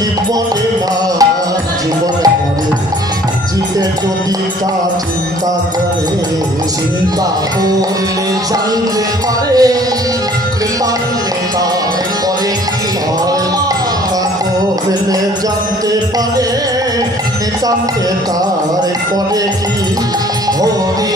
জীবনে না জীবনে করে জিতে যদি তা চিন্তা করে চিন্তা করলে জানতে পারে জানতে পারে জানতে তার করে কি হরি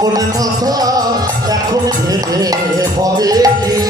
এখন কথা এখন ভেবে হবে কি?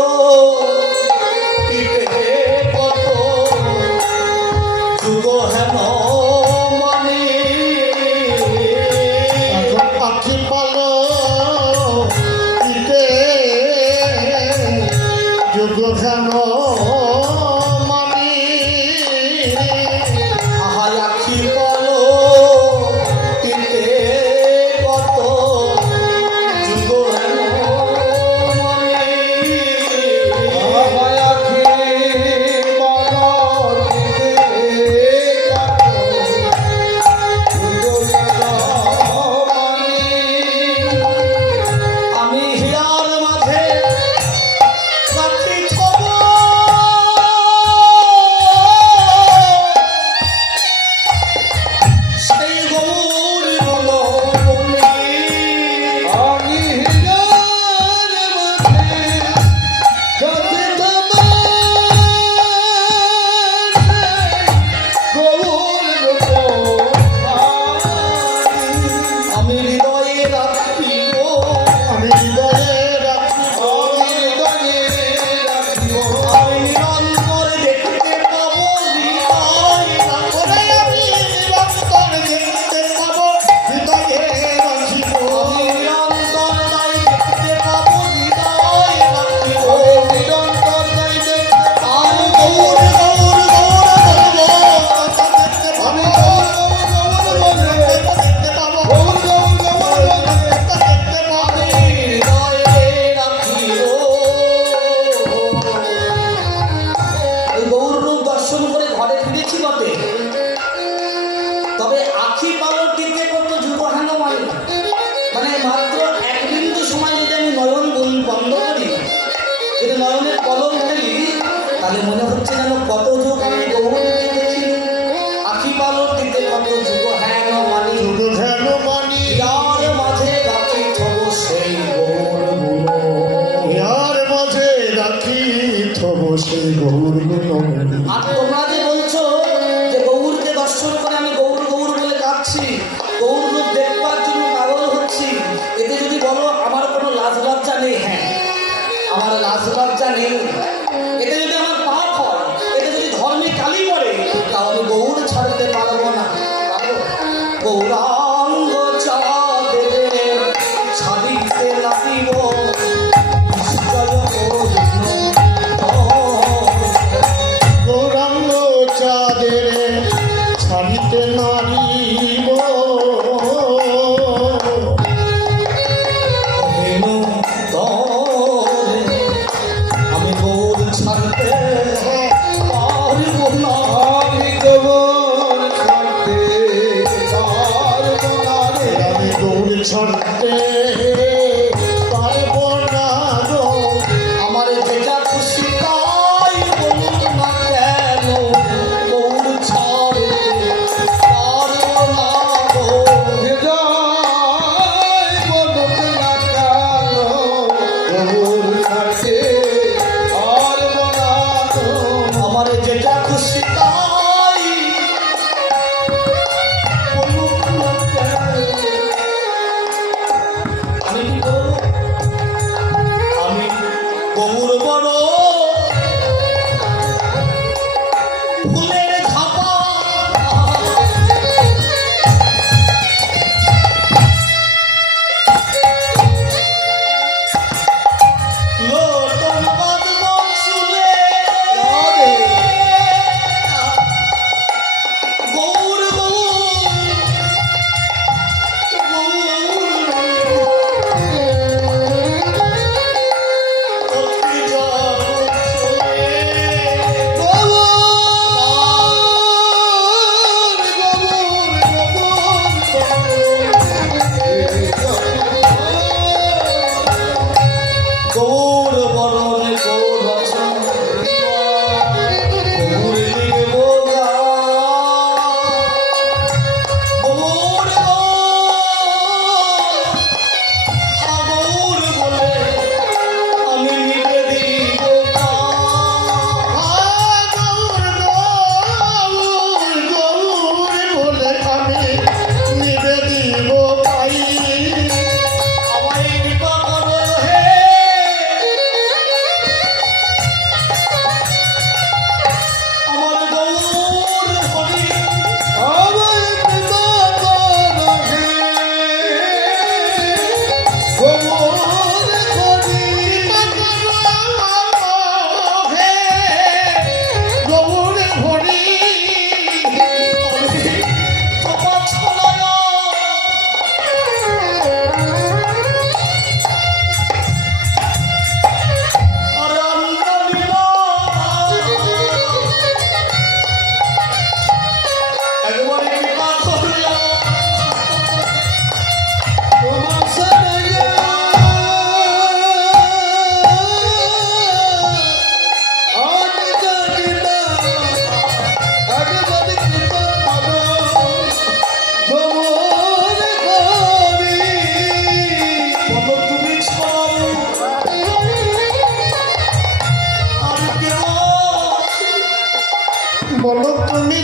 আখি পালন দিতে কত যুবহানো মানে মানে মাত্র এক বিন্দু সময় যদি আমি নয়ন বন্ধ করি যদি নয়নের কলম ফেলি তাহলে মনে হচ্ছে যেন কত যুগ আমি গৌরব দেখেছি। আখি পাওয়ার কত যুব হ্যান মানি হ্যান মানি মাঝে। রাখি থব সেই গৌর গুণ। আত্ম আইন যদি আমার যদি ধর্মে কালি পড়ে তাহলে গৌর ছাড়তে পারব না। গৌরা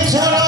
ছাড়া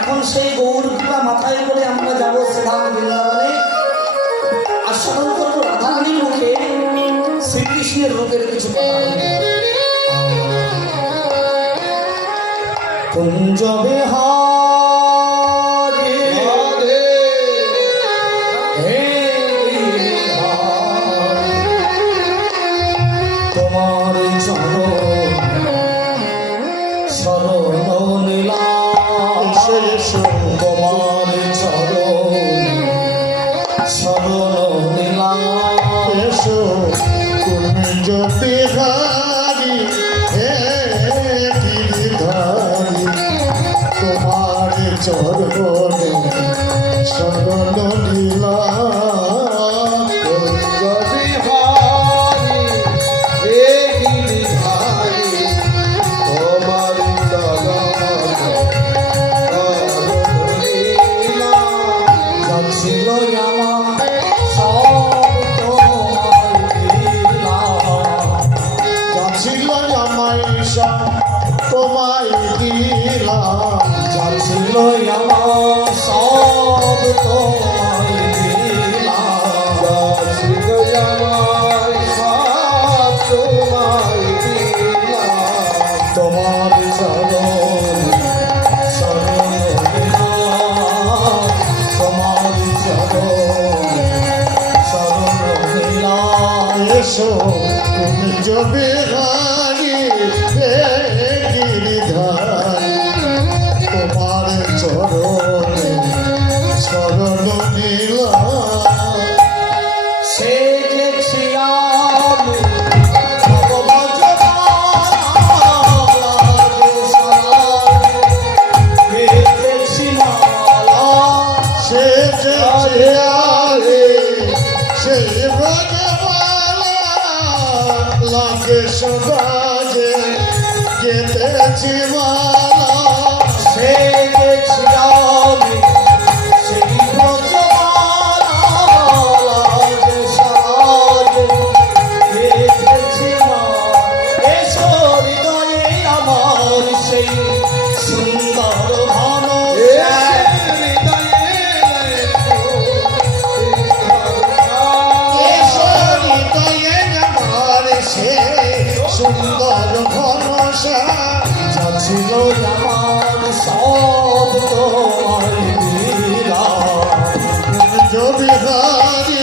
এখন সেই গৌরগুলা মাথায় করে আমরা যাব শ্রীধাম বৃন্দাবনে। আর সাধারণত রাধারানীর মুখে শ্রীকৃষ্ণের রূপের কিছু কথা। কুঞ্জবে হয় আসো তুমি যদি হয় সাজে সাজে যেতেছি মালা সে রবি হারি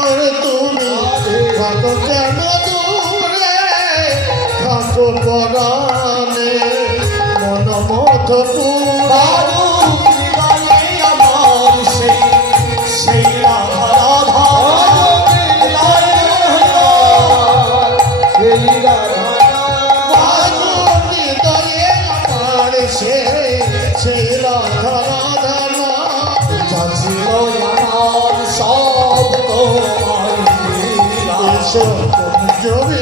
দূর তুমি থাকো কেন দূরে? থাকো পরানে মন মধপুরা 들어가세요.